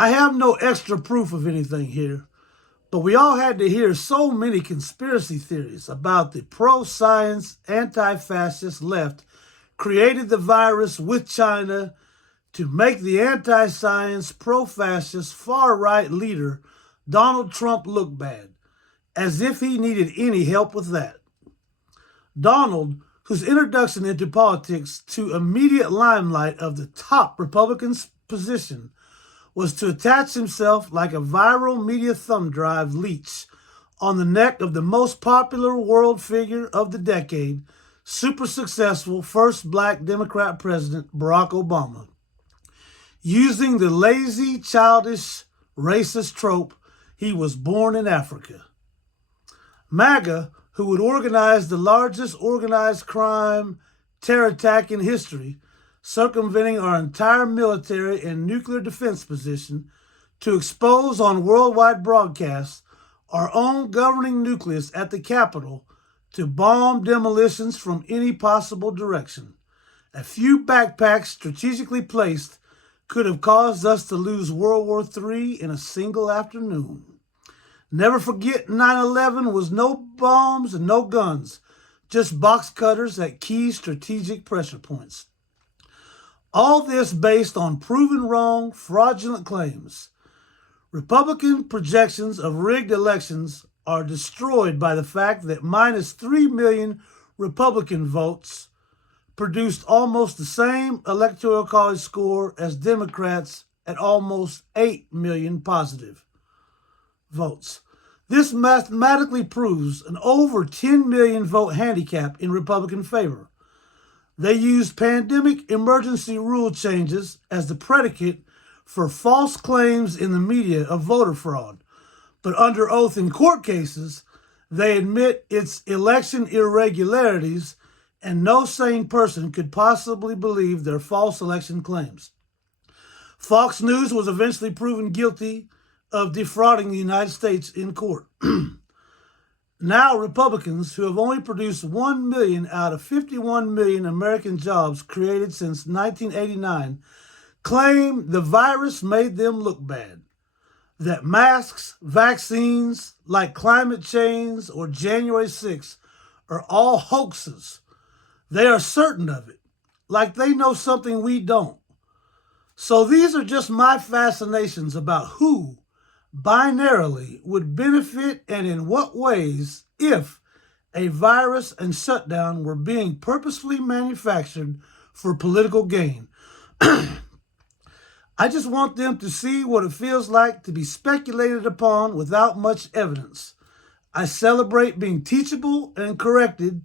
I have no extra proof of anything here, but we all had to hear so many conspiracy theories about the pro-science, anti-fascist left created the virus with China to make the anti-science, pro-fascist, far-right leader Donald Trump look bad, as if he needed any help with that. Donald, whose introduction into politics to immediate limelight of the top Republican position was to attach himself like a viral media thumb drive leech on the neck of the most popular world figure of the decade, super successful first black Democrat president Barack Obama, using the lazy, childish, racist trope, he was born in Africa. MAGA, who would organize the largest organized crime terror attack in history, circumventing our entire military and nuclear defense position to expose on worldwide broadcasts our own governing nucleus at the Capitol to bomb demolitions from any possible direction. A few backpacks strategically placed could have caused us to lose World War III in a single afternoon. Never forget 9/11 was no bombs and no guns, just box cutters at key strategic pressure points. All this based on proven wrong, fraudulent claims. Republican projections of rigged elections are destroyed by the fact that minus 3 million Republican votes produced almost the same electoral college score as Democrats at almost 8 million positive votes. This mathematically proves an over 10 million vote handicap in Republican favor. They used pandemic emergency rule changes as the predicate for false claims in the media of voter fraud. But under oath in court cases, they admit it's election irregularities and no sane person could possibly believe their false election claims. Fox News was eventually proven guilty of defrauding the United States in court. Now Republicans, who have only produced 1 million out of 51 million American jobs created since 1989, claim the virus made them look bad, that masks, vaccines, like climate change or January 6th, are all hoaxes. They are certain of it, like they know something we don't. So these are just my fascinations about who binarily would benefit and in what ways if a virus and shutdown were being purposefully manufactured for political gain. I just want them to see what it feels like to be speculated upon without much evidence. I celebrate being teachable and corrected,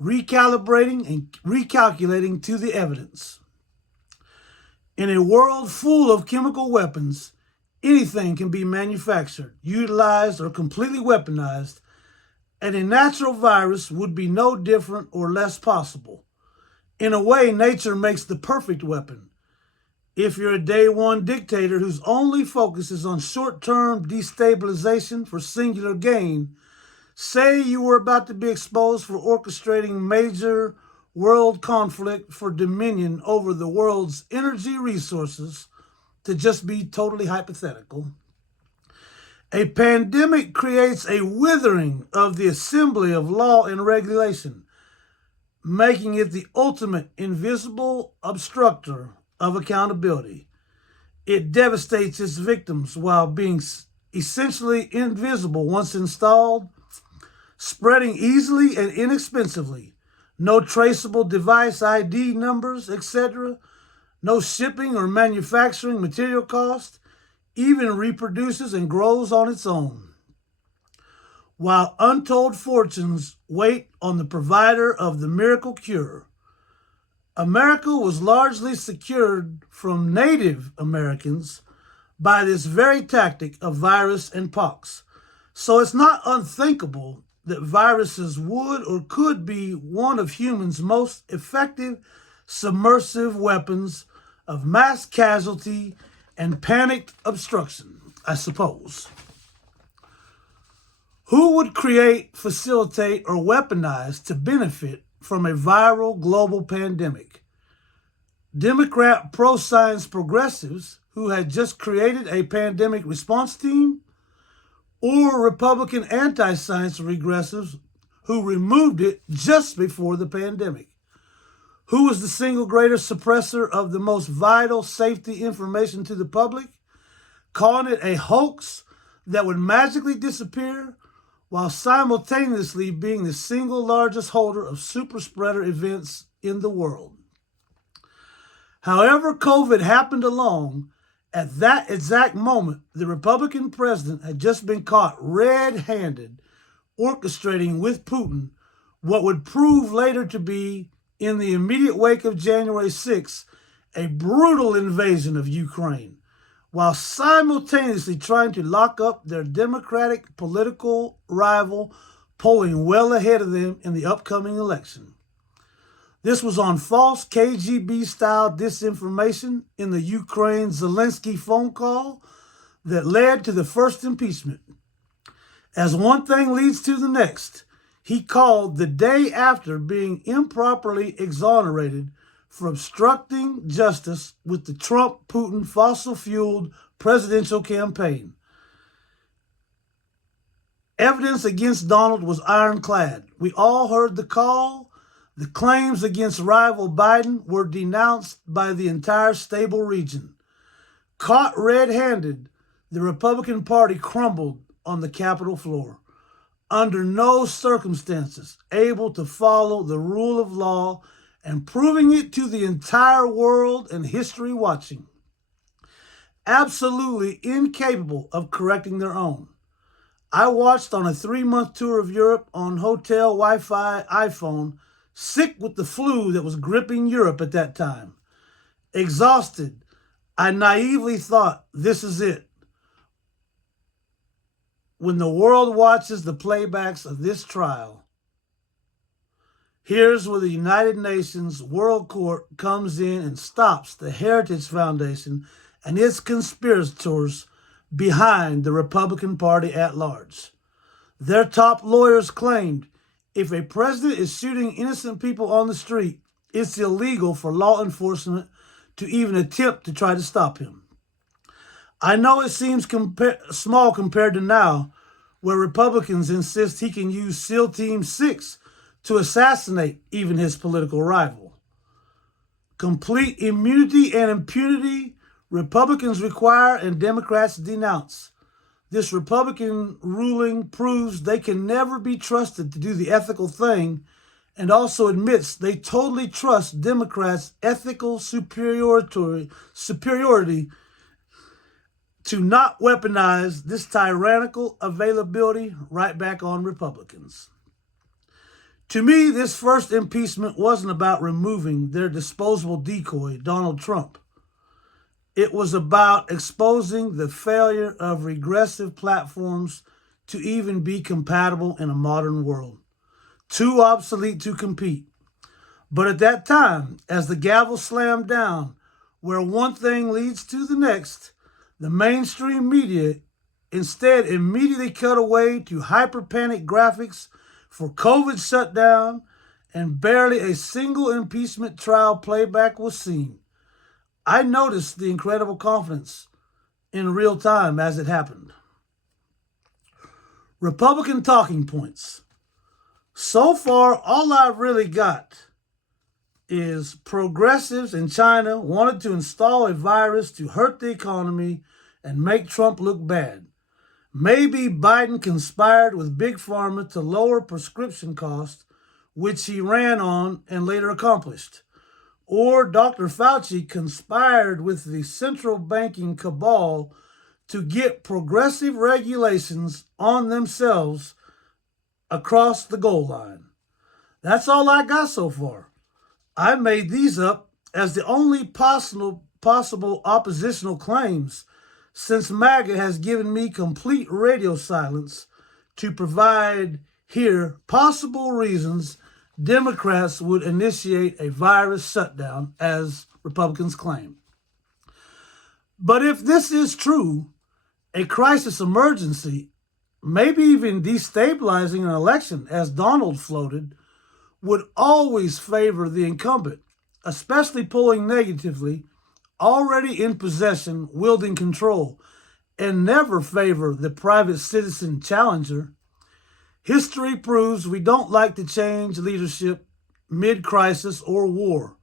recalibrating and recalculating to the evidence. In a world full of chemical weapons, anything can be manufactured, utilized, or completely weaponized, and a natural virus would be no different or less possible. In a way, nature makes the perfect weapon. If you're a day one dictator whose only focus is on short-term destabilization for singular gain, say you were about to be exposed for orchestrating major world conflict for dominion over the world's energy resources, to just be totally hypothetical. A pandemic creates a withering of the assembly of law and regulation, making it the ultimate invisible obstructor of accountability. It devastates its victims while being essentially invisible once installed, spreading easily and inexpensively. No traceable device ID numbers, etc., no shipping or manufacturing material cost, even reproduces and grows on its own. While untold fortunes wait on the provider of the miracle cure, America was largely secured from Native Americans by this very tactic of virus and pox. So it's not unthinkable that viruses would or could be one of humans' most effective submersive weapons of mass casualty and panicked obstruction, I suppose. Who would create, facilitate, or weaponize to benefit from a viral global pandemic? Democrat pro-science progressives who had just created a pandemic response team, or Republican anti-science regressives who removed it just before the pandemic? Who was the single greatest suppressor of the most vital safety information to the public, calling it a hoax that would magically disappear while simultaneously being the single largest holder of super spreader events in the world? However COVID happened along, at that exact moment, the Republican president had just been caught red-handed orchestrating with Putin what would prove later to be, in the immediate wake of January 6th, a brutal invasion of Ukraine, while simultaneously trying to lock up their Democratic political rival, polling well ahead of them in the upcoming election. This was on false KGB-style disinformation in the Ukraine-Zelensky phone call that led to the first impeachment. As one thing leads to the next, he called the day after being improperly exonerated for obstructing justice with the Trump-Putin fossil-fueled presidential campaign. Evidence against Donald was ironclad. We all heard the call. The claims against rival Biden were denounced by the entire stable region. Caught red-handed, the Republican Party crumbled on the Capitol floor, under no circumstances able to follow the rule of law and proving it to the entire world and history watching. Absolutely incapable of correcting their own. I watched on a 3-month tour of Europe on hotel Wi-Fi iPhone, sick with the flu that was gripping Europe at that time. Exhausted, I naively thought, this is it. When the world watches the playbacks of this trial, here's where the United Nations World Court comes in and stops the Heritage Foundation and its conspirators behind the Republican Party at large. Their top lawyers claimed if a president is shooting innocent people on the street, it's illegal for law enforcement to even attempt to try to stop him. I know it seems small compared to now, where Republicans insist he can use SEAL Team 6 to assassinate even his political rival. Complete immunity and impunity, Republicans require and Democrats denounce. This Republican ruling proves they can never be trusted to do the ethical thing, and also admits they totally trust Democrats' ethical superiority to not weaponize this tyrannical availability right back on Republicans. To me, this first impeachment wasn't about removing their disposable decoy, Donald Trump. It was about exposing the failure of regressive platforms to even be compatible in a modern world. Too obsolete to compete. But at that time, as the gavel slammed down, where one thing leads to the next, the mainstream media instead immediately cut away to hyper-panic graphics for COVID shutdown, and barely a single impeachment trial playback was seen. I noticed the incredible confidence in real time as it happened. Republican talking points. So far, all I've really got is progressives in China wanted to install a virus to hurt the economy and make Trump look bad. Maybe Biden conspired with Big Pharma to lower prescription costs, which he ran on and later accomplished. Or Dr. Fauci conspired with the central banking cabal to get progressive regulations on themselves across the goal line. That's all I got so far. I made these up as the only possible oppositional claims, since MAGA has given me complete radio silence to provide here possible reasons Democrats would initiate a virus shutdown, as Republicans claim. But if this is true, a crisis emergency, maybe even destabilizing an election, as Donald floated, would always favor the incumbent, especially polling negatively already in possession, wielding control, and never favor the private citizen challenger. History proves we don't like to change leadership mid-crisis or war.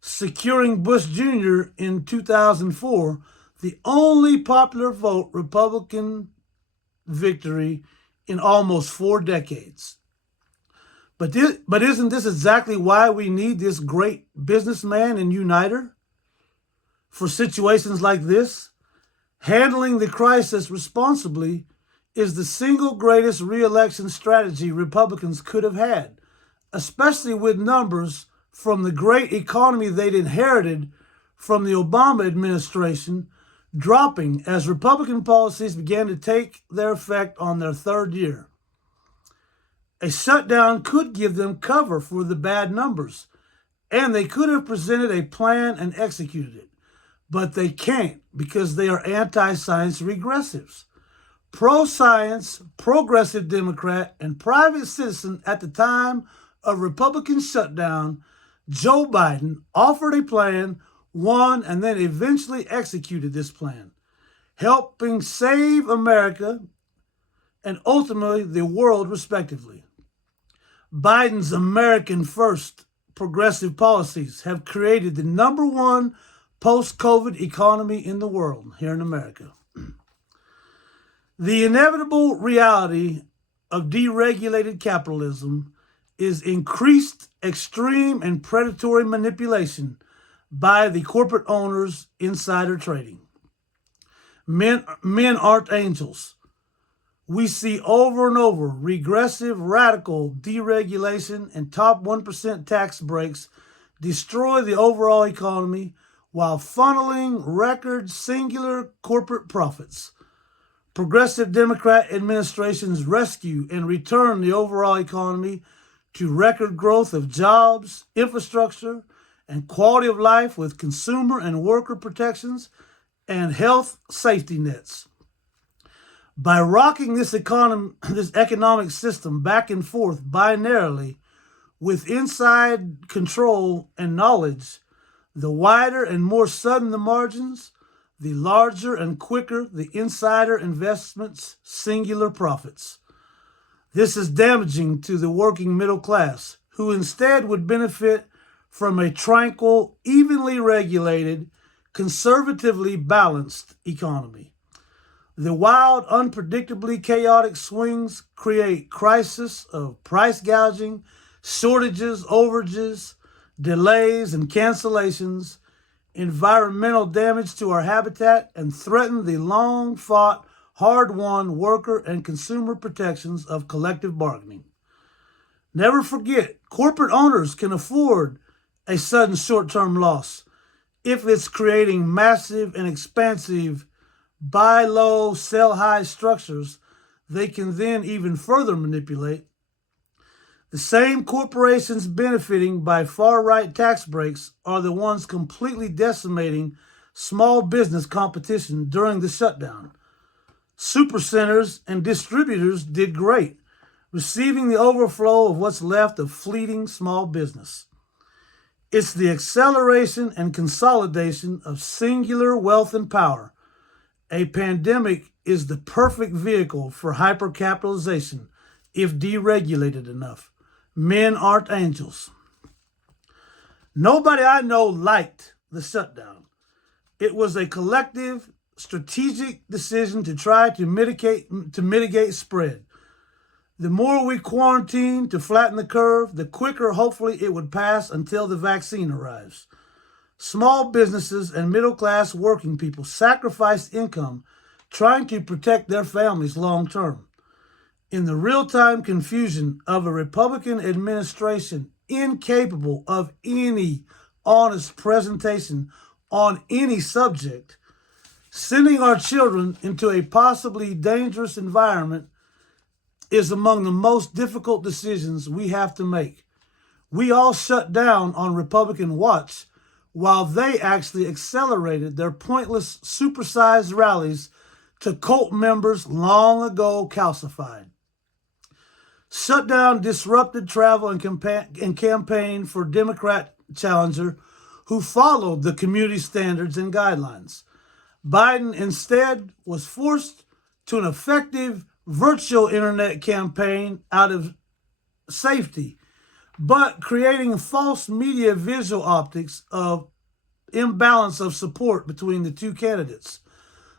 Securing Bush Jr. in 2004, the only popular vote Republican victory in almost 4 decades. But isn't this exactly why we need this great businessman and uniter for situations like this? Handling the crisis responsibly is the single greatest re-election strategy Republicans could have had, especially with numbers from the great economy they'd inherited from the Obama administration dropping as Republican policies began to take their effect on their third year. A shutdown could give them cover for the bad numbers, and they could have presented a plan and executed it. But they can't because they are anti-science regressives. Pro-science, progressive Democrat, and private citizen at the time of Republican shutdown, Joe Biden offered a plan, won, and then eventually executed this plan, helping save America and ultimately the world, respectively. Biden's American First progressive policies have created the number one post-COVID economy in the world here in America. The inevitable reality of deregulated capitalism is increased extreme and predatory manipulation by the corporate owners, insider trading. Men aren't angels. We see over and over regressive, radical deregulation and top 1% tax breaks destroy the overall economy while funneling record singular corporate profits. Progressive Democrat administrations rescue and return the overall economy to record growth of jobs, infrastructure, and quality of life with consumer and worker protections and health safety nets. By rocking this economic system back and forth binarily with inside control and knowledge, the wider and more sudden the margins, the larger and quicker the insider investments' singular profits. This is damaging to the working middle class, who instead would benefit from a tranquil, evenly regulated, conservatively balanced economy. The wild, unpredictably chaotic swings create crisis of price gouging, shortages, overages, delays, and cancellations, environmental damage to our habitat, and threaten the long-fought, hard-won worker and consumer protections of collective bargaining. Never forget, corporate owners can afford a sudden short-term loss if it's creating massive and expansive buy low, sell high structures they can then even further manipulate. The same corporations benefiting by far-right tax breaks are the ones completely decimating small business competition during the shutdown. Supercenters and distributors did great, receiving the overflow of what's left of fleeting small business. It's the acceleration and consolidation of singular wealth and power. A pandemic is the perfect vehicle for hypercapitalization if deregulated enough. Men aren't angels. Nobody I know liked the shutdown. It was a collective, strategic decision to try to mitigate spread. The more we quarantine to flatten the curve, the quicker hopefully it would pass until the vaccine arrives. Small businesses and middle-class working people sacrificed income trying to protect their families long term. In the real-time confusion of a Republican administration incapable of any honest presentation on any subject, sending our children into a possibly dangerous environment is among the most difficult decisions we have to make. We all shut down on Republican watch while they actually accelerated their pointless, supersized rallies to cult members long ago calcified. Shutdown disrupted travel and campaign for Democrat challenger who followed the community standards and guidelines. Biden instead was forced to an effective virtual internet campaign out of safety, but creating false media visual optics of imbalance of support between the two candidates.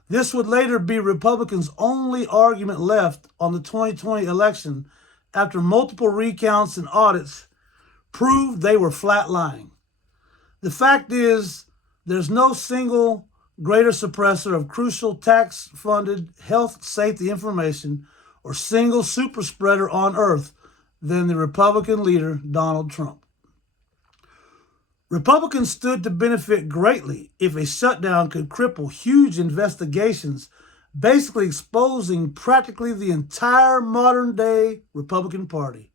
This would later be Republicans' only argument left on the 2020 election after multiple recounts and audits proved they were flat lying. The fact is, there's no single greater suppressor of crucial tax-funded health safety information or single super spreader on earth than the Republican leader, Donald Trump. Republicans stood to benefit greatly if a shutdown could cripple huge investigations, basically exposing practically the entire modern-day Republican Party.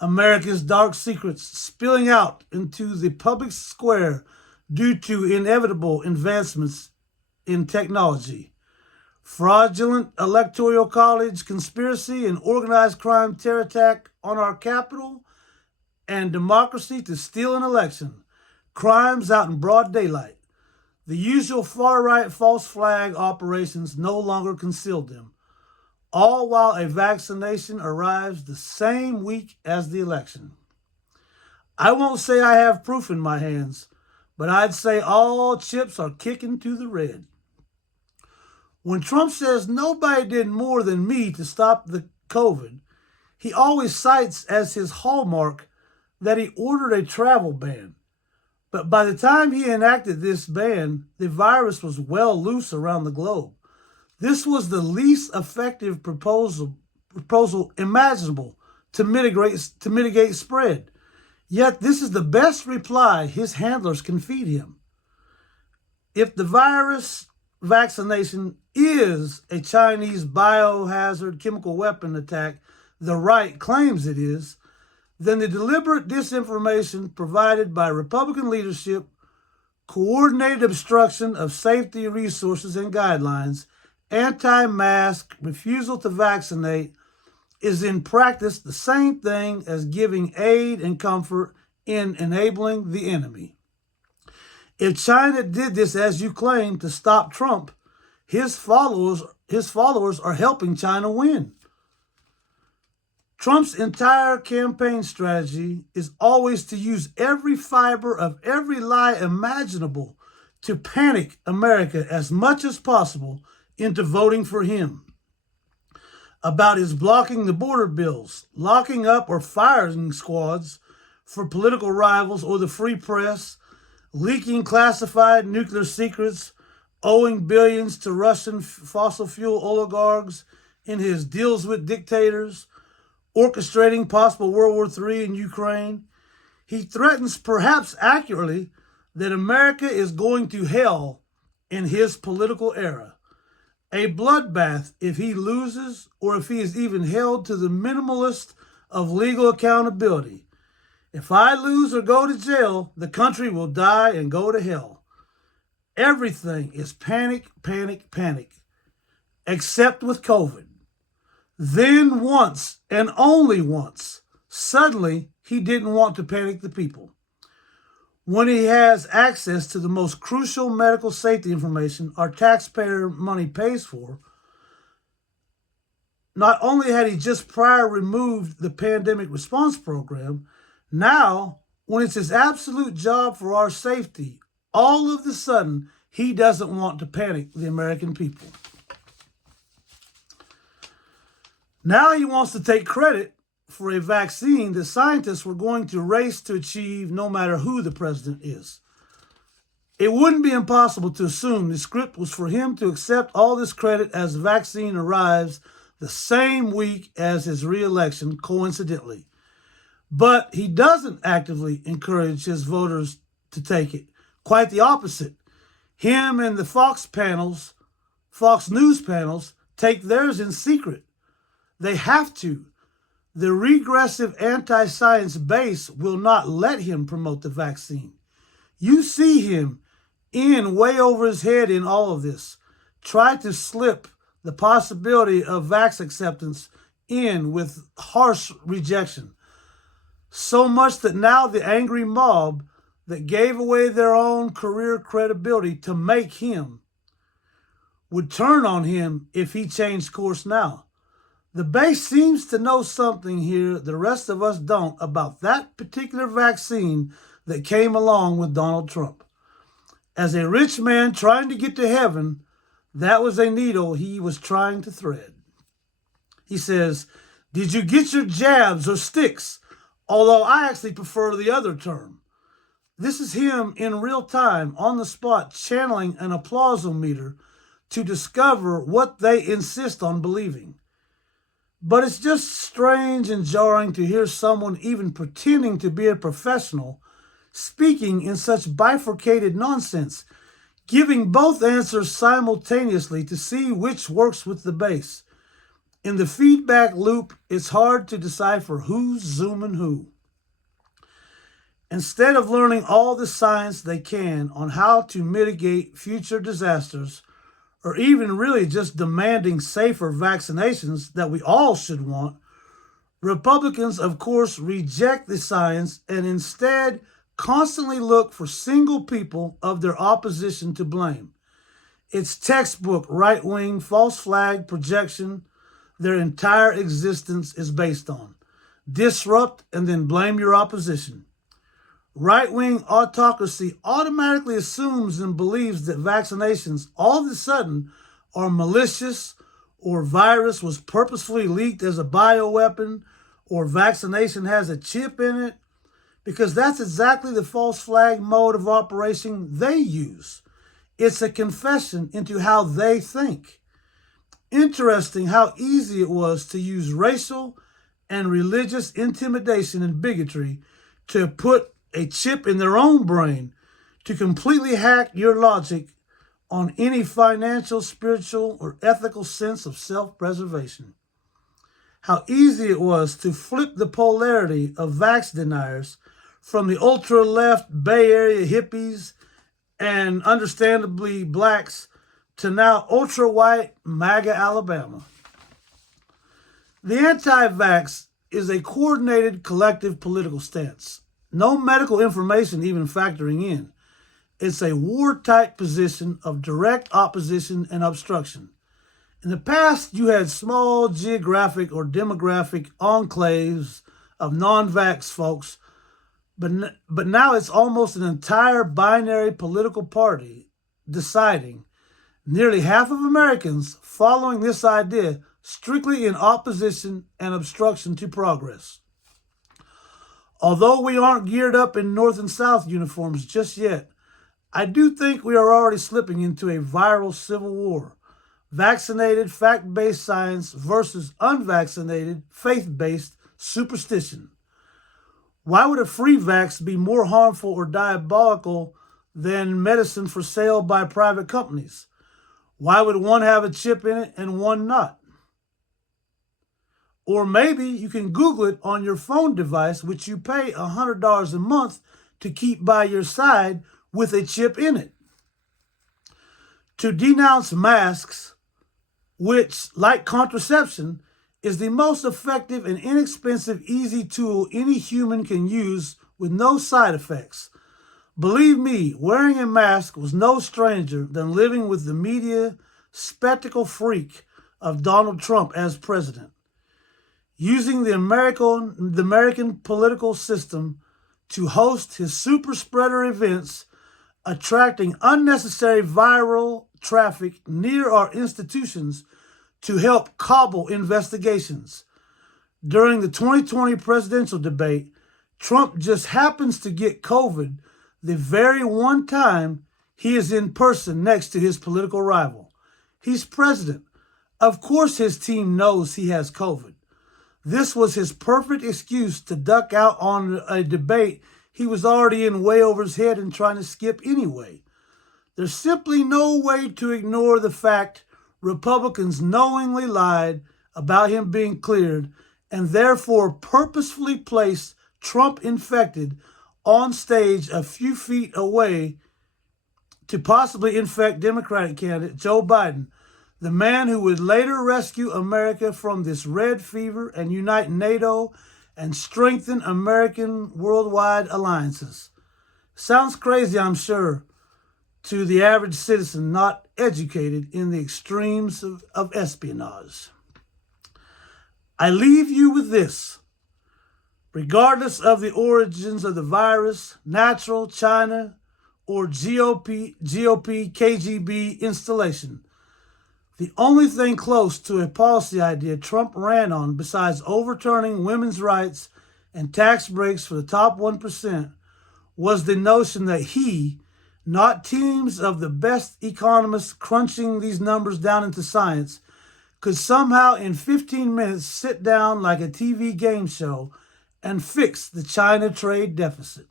America's dark secrets spilling out into the public square due to inevitable advancements in technology. Fraudulent electoral college conspiracy and organized crime terror attack on our capital and democracy to steal an election. Crimes out in broad daylight. The usual far-right false flag operations no longer concealed them, all while a vaccination arrives the same week as the election. I won't say I have proof in my hands, but I'd say all chips are kicking to the red. When Trump says nobody did more than me to stop the COVID, he always cites as his hallmark that he ordered a travel ban. But by the time he enacted this ban, the virus was well loose around the globe. This was the least effective proposal imaginable to mitigate spread. Yet this is the best reply his handlers can feed him. If the virus vaccination is a Chinese biohazard chemical weapon attack the right claims it is, then the deliberate disinformation provided by Republican leadership, coordinated obstruction of safety resources and guidelines, anti-mask, refusal to vaccinate, is in practice the same thing as giving aid and comfort in enabling the enemy. If China did this as you claim to stop Trump, his followers are helping China win. Trump's entire campaign strategy is always to use every fiber of every lie imaginable to panic America as much as possible into voting for him. About his blocking the border bills, locking up or firing squads for political rivals or the free press, leaking classified nuclear secrets, owing billions to Russian fossil fuel oligarchs in his deals with dictators, orchestrating possible World War III in Ukraine. He threatens, perhaps accurately, that America is going to hell in his political era. A bloodbath if he loses or if he is even held to the minimalist of legal accountability. If I lose or go to jail, the country will die and go to hell. Everything is panic, panic, panic, except with COVID. Then once, and only once, suddenly he didn't want to panic the people. When he has access to the most crucial medical safety information our taxpayer money pays for, not only had he just prior removed the pandemic response program, now, when it's his absolute job for our safety, all of a sudden, he doesn't want to panic the American people. Now he wants to take credit for a vaccine that scientists were going to race to achieve no matter who the president is. It wouldn't be impossible to assume the script was for him to accept all this credit as the vaccine arrives the same week as his re-election, coincidentally. But he doesn't actively encourage his voters to take it. Quite the opposite. Him and the Fox News panels, take theirs in secret. They have to. The regressive anti-science base will not let him promote the vaccine. You see him in way over his head in all of this. Try to slip the possibility of vax acceptance in with harsh rejection. So much that now the angry mob that gave away their own career credibility to make him would turn on him if he changed course now. The base seems to know something here the rest of us don't about that particular vaccine that came along with Donald Trump. As a rich man trying to get to heaven, that was a needle he was trying to thread. He says, "Did you get your jabs or sticks?" Although I actually prefer the other term. This is him in real time, on the spot, channeling an applausometer to discover what they insist on believing. But it's just strange and jarring to hear someone even pretending to be a professional speaking in such bifurcated nonsense, giving both answers simultaneously to see which works with the base. In the feedback loop, it's hard to decipher who's zooming who. Instead of learning all the science they can on how to mitigate future disasters, or even really just demanding safer vaccinations that we all should want, Republicans, of course, reject the science and instead constantly look for single people of their opposition to blame. It's textbook right-wing false flag projection their entire existence is based on. Disrupt and then blame your opposition. Right-wing autocracy automatically assumes and believes that vaccinations all of a sudden are malicious, or virus was purposefully leaked as a bioweapon, or vaccination has a chip in it, because that's exactly the false flag mode of operation they use. It's a confession into how they think. Interesting how easy it was to use racial and religious intimidation and bigotry to put a chip in their own brain to completely hack your logic on any financial, spiritual, or ethical sense of self-preservation. How easy it was to flip the polarity of vax deniers from the ultra-left Bay Area hippies and understandably blacks to now ultra-white MAGA Alabama. The anti-vax is a coordinated collective political stance. No medical information even factoring in. It's a war-type position of direct opposition and obstruction. In the past, you had small geographic or demographic enclaves of non-vax folks, but now it's almost an entire binary political party deciding, nearly half of Americans following this idea strictly in opposition and obstruction to progress. Although we aren't geared up in North and South uniforms just yet, I do think we are already slipping into a viral civil war. Vaccinated, fact-based science versus unvaccinated, faith-based superstition. Why would a free vax be more harmful or diabolical than medicine for sale by private companies? Why would one have a chip in it and one not? Or maybe you can Google it on your phone device, which you pay $100 a month to keep by your side with a chip in it. To denounce masks, which, like contraception, is the most effective and inexpensive, easy tool any human can use with no side effects. Believe me, wearing a mask was no stranger than living with the media spectacle freak of Donald Trump as president. Using the American political system to host his super spreader events, attracting unnecessary viral traffic near our institutions to help cobble investigations. During the 2020 presidential debate, Trump just happens to get COVID the very one time he is in person next to his political rival. He's president. Of course his team knows he has COVID. This was his perfect excuse to duck out on a debate he was already in way over his head and trying to skip anyway. There's simply no way to ignore the fact Republicans knowingly lied about him being cleared and therefore purposefully placed Trump infected on stage a few feet away to possibly infect Democratic candidate Joe Biden, the man who would later rescue America from this red fever and unite NATO and strengthen American worldwide alliances. Sounds crazy, I'm sure, to the average citizen not educated in the extremes of espionage. I leave you with this. Regardless of the origins of the virus, natural, China, or GOP, KGB installation, the only thing close to a policy idea Trump ran on, besides overturning women's rights and tax breaks for the top 1%, was the notion that he, not teams of the best economists crunching these numbers down into science, could somehow in 15 minutes sit down like a TV game show and fix the China trade deficit.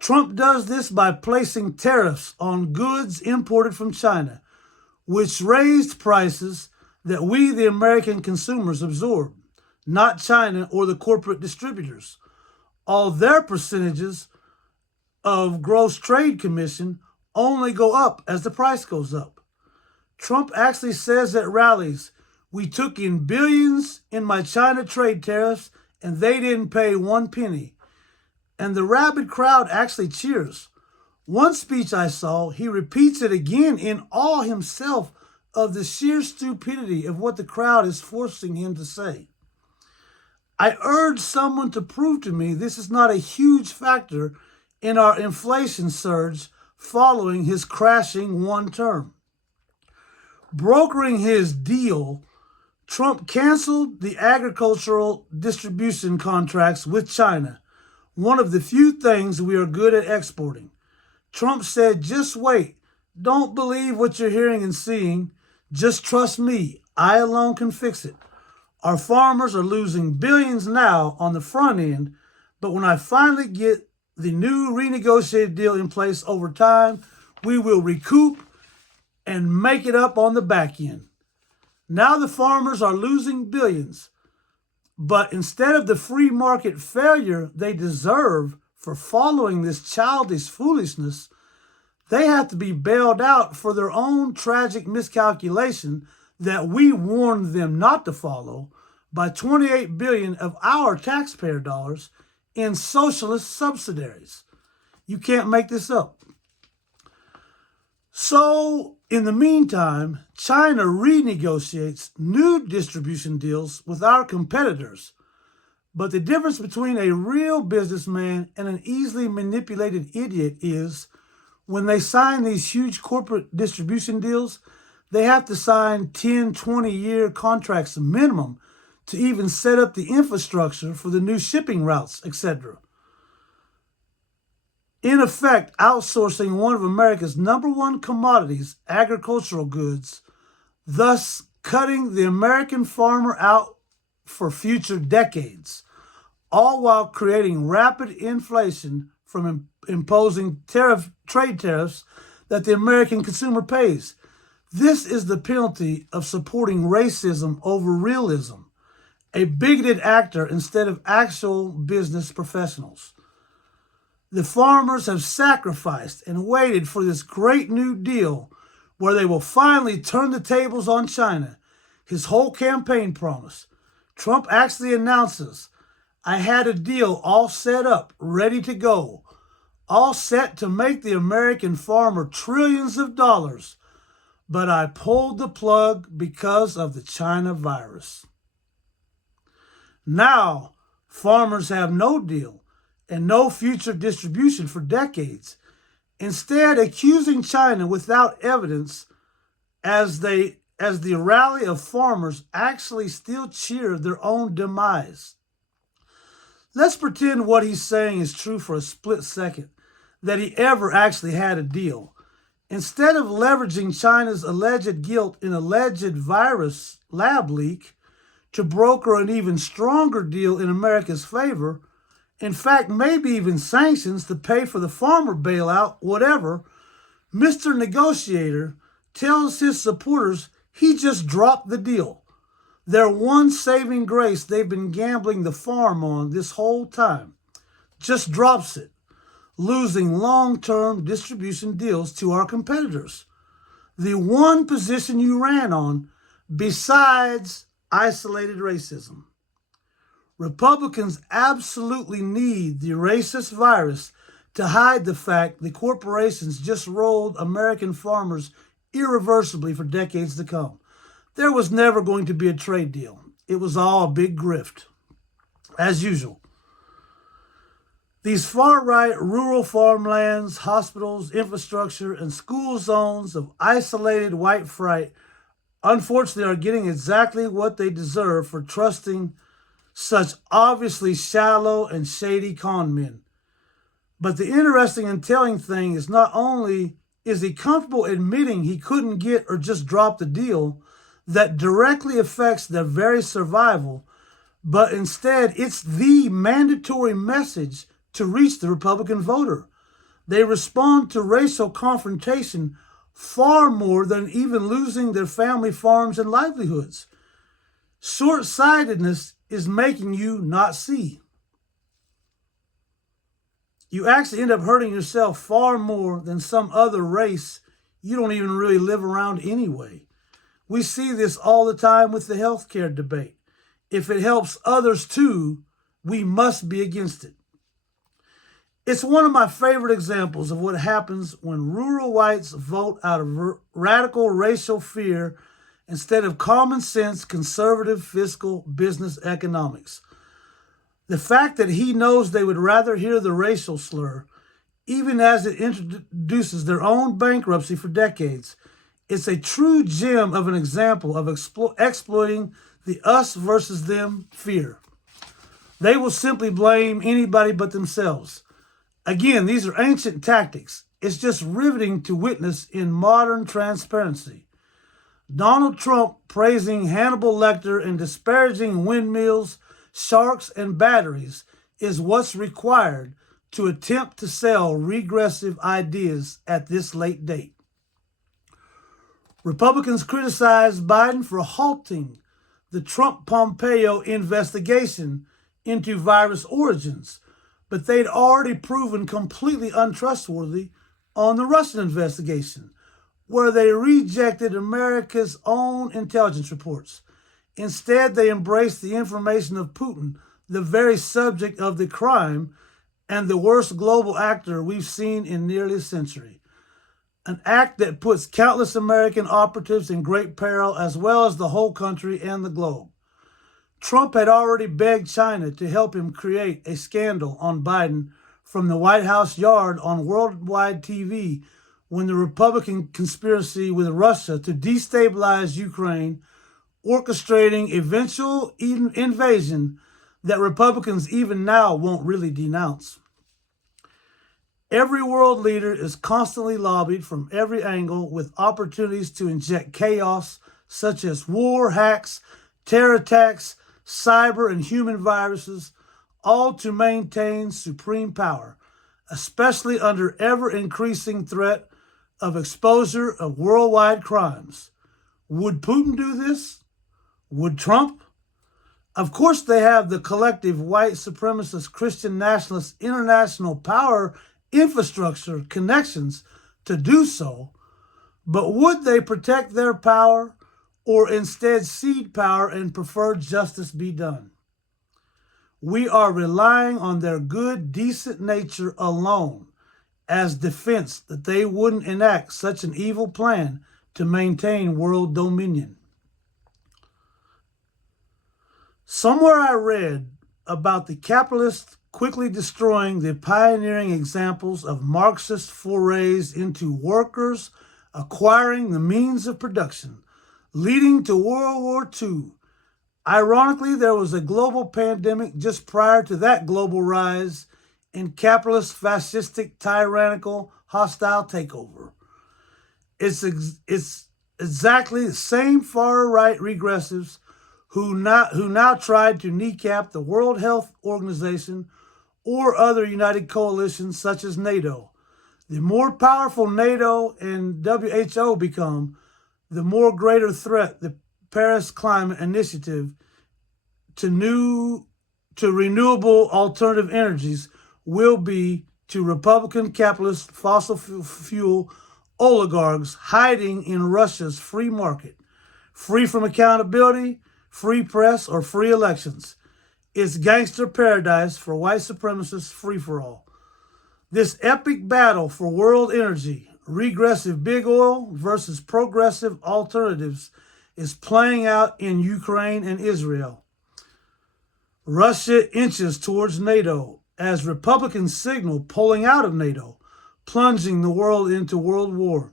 Trump does this by placing tariffs on goods imported from China, which raised prices that we, the American consumers, absorb, not China or the corporate distributors. All their percentages of gross trade commission only go up as the price goes up. Trump actually says at rallies, "We took in billions in my China trade tariffs and they didn't pay one penny." And the rabid crowd actually cheers. One speech I saw, he repeats it again in awe himself of the sheer stupidity of what the crowd is forcing him to say. I urge someone to prove to me this is not a huge factor in our inflation surge following his crashing one term. Brokering his deal, Trump canceled the agricultural distribution contracts with China, one of the few things we are good at exporting. Trump said, "Just wait. Don't believe what you're hearing and seeing. Just trust me. I alone can fix it. Our farmers are losing billions now on the front end, but when I finally get the new renegotiated deal in place over time, we will recoup and make it up on the back end." Now the farmers are losing billions, but instead of the free market failure they deserve for following this childish foolishness, they have to be bailed out for their own tragic miscalculation that we warned them not to follow by $28 billion of our taxpayer dollars in socialist subsidiaries. You can't make this up. So, in the meantime, China renegotiates new distribution deals with our competitors. But the difference between a real businessman and an easily manipulated idiot is when they sign these huge corporate distribution deals, they have to sign 10, 20-year contracts minimum to even set up the infrastructure for the new shipping routes, etc. In effect, outsourcing one of America's number one commodities, agricultural goods, thus cutting the American farmer out for future decades, all while creating rapid inflation from imposing trade tariffs that the American consumer pays. This is the penalty of supporting racism over realism, a bigoted actor instead of actual business professionals. The farmers have sacrificed and waited for this great new deal where they will finally turn the tables on China, his whole campaign promise. Trump actually announces, "I had a deal all set up, ready to go, all set to make the American farmer trillions of dollars, but I pulled the plug because of the China virus." Now, farmers have no deal and no future distribution for decades, instead accusing China without evidence as the rally of farmers actually still cheer their own demise. Let's pretend what he's saying is true for a split second, that he ever actually had a deal. Instead of leveraging China's alleged guilt in alleged virus lab leak to broker an even stronger deal in America's favor, in fact, maybe even sanctions to pay for the farmer bailout, whatever, Mr. Negotiator tells his supporters he just dropped the deal. Their one saving grace they've been gambling the farm on this whole time. Just drops it, losing long-term distribution deals to our competitors. The one position you ran on besides isolated racism. Republicans absolutely need the racist virus to hide the fact the corporations just rolled American farmers irreversibly for decades to come. There was never going to be a trade deal. It was all a big grift, as usual. These far-right rural farmlands, hospitals, infrastructure, and school zones of isolated white fright unfortunately are getting exactly what they deserve for trusting such obviously shallow and shady con men. But the interesting and telling thing is not only is he comfortable admitting he couldn't get or just drop the deal that directly affects their very survival, but instead it's the mandatory message to reach the Republican voter. They respond to racial confrontation far more than even losing their family farms and livelihoods. Short-sightedness is making you not see. You actually end up hurting yourself far more than some other race you don't even really live around anyway. We see this all the time with the healthcare debate. If it helps others too, we must be against it. It's one of my favorite examples of what happens when rural whites vote out of radical racial fear instead of common sense conservative fiscal business economics. The fact that he knows they would rather hear the racial slur, even as it introduces their own bankruptcy for decades, it's a true gem of an example of exploiting the us versus them fear. They will simply blame anybody but themselves. Again, these are ancient tactics. It's just riveting to witness in modern transparency. Donald Trump praising Hannibal Lecter and disparaging windmills, sharks, and batteries is what's required to attempt to sell regressive ideas at this late date. Republicans criticized Biden for halting the Trump-Pompeo investigation into virus origins, but they'd already proven completely untrustworthy on the Russian investigation, where they rejected America's own intelligence reports. Instead, they embraced the information of Putin, the very subject of the crime and the worst global actor we've seen in nearly a century. An act that puts countless American operatives in great peril, as well as the whole country and the globe. Trump had already begged China to help him create a scandal on Biden from the White House yard on worldwide TV when the Republican conspiracy with Russia to destabilize Ukraine, orchestrating eventual invasion that Republicans even now won't really denounce. Every world leader is constantly lobbied from every angle with opportunities to inject chaos, such as war, hacks, terror attacks, cyber and human viruses, all to maintain supreme power, especially under ever-increasing threat of exposure of worldwide crimes. Would Putin do this? Would Trump? Of course they have the collective white supremacist Christian nationalist international power infrastructure connections to do so, but would they protect their power or instead cede power and prefer justice be done? We are relying on their good, decent nature alone as defense that they wouldn't enact such an evil plan to maintain world dominion. Somewhere I read about the capitalists quickly destroying the pioneering examples of Marxist forays into workers acquiring the means of production, leading to World War II. Ironically, there was a global pandemic just prior to that global rise in capitalist, fascistic, tyrannical, hostile takeover. It's exactly the same far-right regressives who now tried to kneecap the World Health Organization or other united coalitions such as NATO. The more powerful NATO and WHO become, the more greater threat the Paris Climate Initiative to renewable alternative energies will be to Republican capitalist fossil fuel oligarchs hiding in Russia's free market, free from accountability, free press, or free elections. It's gangster paradise for white supremacists free-for-all. This epic battle for world energy, regressive big oil versus progressive alternatives, is playing out in Ukraine and Israel. Russia inches towards NATO as Republicans signal pulling out of NATO, plunging the world into world war.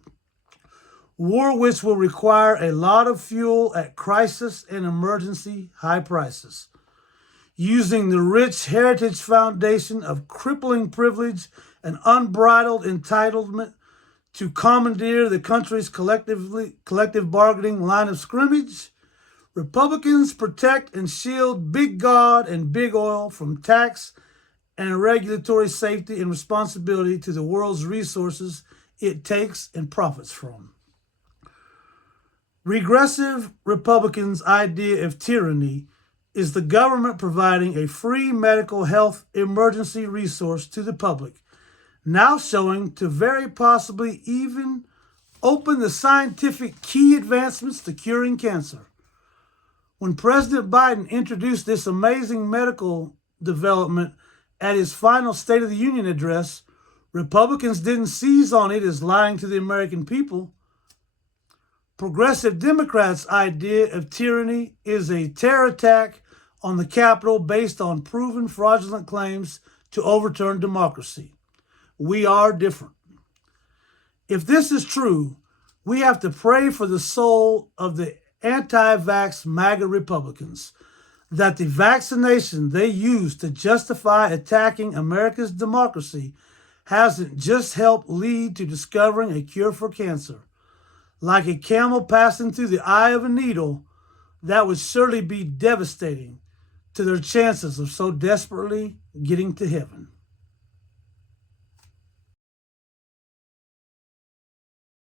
War which will require a lot of fuel at crisis and emergency high prices. Using the rich heritage foundation of crippling privilege and unbridled entitlement to commandeer the country's collective bargaining line of scrimmage, Republicans protect and shield big God and big oil from tax and regulatory safety and responsibility to the world's resources it takes and profits from. Regressive Republicans' idea of tyranny is the government providing a free medical health emergency resource to the public, now showing to very possibly even open the scientific key advancements to curing cancer. When President Biden introduced this amazing medical development at his final State of the Union address, Republicans didn't seize on it as lying to the American people. Progressive Democrats' idea of tyranny is a terror attack on the Capitol based on proven fraudulent claims to overturn democracy. We are different. If this is true, we have to pray for the soul of the anti-vax MAGA Republicans, that the vaccination they use to justify attacking America's democracy hasn't just helped lead to discovering a cure for cancer. Like a camel passing through the eye of a needle, that would surely be devastating to their chances of so desperately getting to heaven.